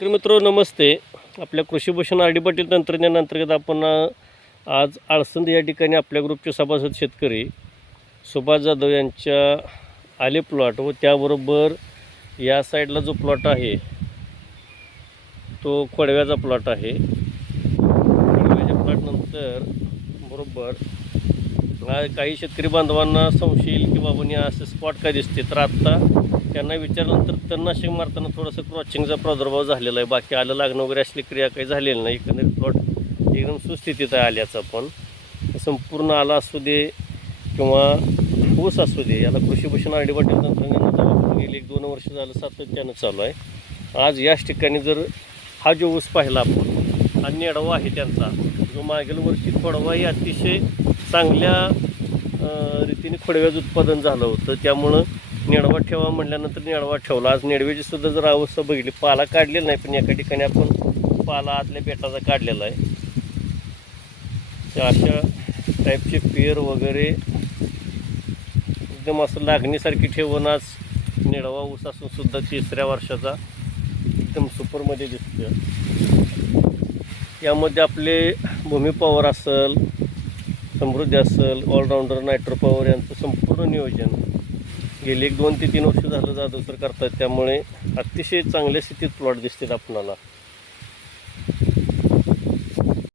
शेतकरी मित्र नमस्ते. आपल्या कृषीभूषण आर डी पाटील तंत्रज्ञान अंतर्गत आपण आज आळसंद या ठिकाणी आपल्या ग्रुपचे सभासद शेतकरी सुभाष जाधव यांच्या आले प्लॉट व त्याबरोबर या साईडला जो प्लॉट आहे तो खोडव्याचा प्लॉट आहे. खोडव्याच्या प्लॉटनंतर बरोबर काही शेतकरी बांधवांना संशय येईल की बाबांनी असे स्पॉट काय दिसते, तर आत्ता त्यांना विचारल्यानंतर तणनाशक मारताना थोडंसं क्रॉचिंगचा प्रादुर्भाव झालेला आहे. बाकी आलं लागणं वगैरे असली क्रिया काही झालेली नाही. एकंदरीत प्लॉट एकदम सुस्थितीत आहे आल्याचा. पण संपूर्ण आला असू दे किंवा ऊस असू दे, याला कृषीभूषण आर डी पाटील तंत्रज्ञानाचा वापर गेले 1-2 वर्ष झालं सातत्यानं चालू आहे. आज याच ठिकाणी जर हा जो ऊस पाहिला आपण, हा नेडवा आहे त्यांचा, जो मागील वर्षी खोडवाही अतिशय चांगल्या रीतीने खोडव्याचं उत्पादन झालं होतं. त्यामुळं नेडवा ठेवा म्हटल्यानंतर नेडवा ठेवला. आज नेडव्याची सुद्धा जर अवस्था बघितली, पाला काढलेला नाही पण एका ठिकाणी आपण पाला आतल्या बेटाचा काढलेला आहे. त्या अशा टाईपचे पेर वगैरे एकदम असं लागणीसारखी ठेवून आज नेडवा ऊस असून सुद्धा 3ऱ्या वर्षाचा एकदम सुपरमध्ये दिसतं. यामध्ये आपले भूमी पॉवर असेल, समृद्धी असेल, ऑलराऊंडर, नायट्रो पॉवर यांचं संपूर्ण नियोजन गेले 2 ते 3 वर्ष झालं जाधव सर करतात. त्यामुळे अतिशय चांगल्या स्थितीत प्लॉट दिसतात आपणाला.